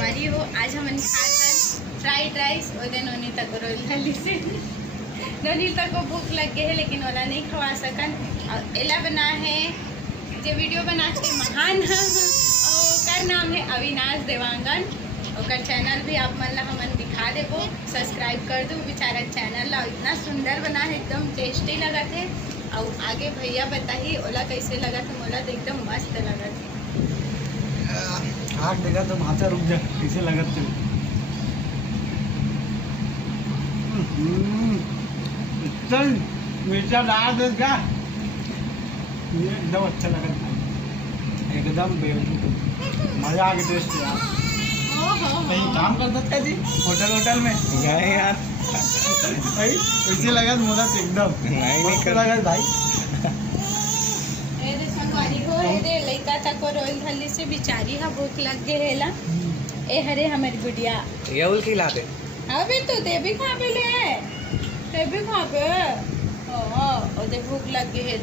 कुमारी हो। आज हम खाकर फ्राइड राइस और दिन नोनीता को रोल थाली से नोनीता को भूख लग गई है लेकिन वाला नहीं खवा सकन। और एला बना है जो वीडियो बनाते महान और का नाम है अविनाश देवांगन। और चैनल भी आप मन ला हमन दिखा देबो, सब्सक्राइब कर दो। बेचारा चैनल ला इतना सुंदर बना है, एकदम टेस्टी लगा थे। और आगे भैया बताइए ओला कैसे लगा था। मोला तो एकदम मस्त लगा था। आग देखा तो माथा रुक जा, कैसे लगा थे। इतना मिर्चा डाल दे क्या, ये एकदम अच्छा लगा था, एकदम मजा आ गया। टेस्ट यार कहीं काम करता था जी होटल में नहीं यार भाई कैसे लगा मुझे तो एकदम नहीं कर लगा भाई। लड़का तक रोल थाली से बिचारी हा भूख लग गए हेला। ए हरे हमारी गुड़िया ये उल खिला दे। अबे तो दे भी खा पे ले, ते भी खा पे। ओ दे भूख लग गई है।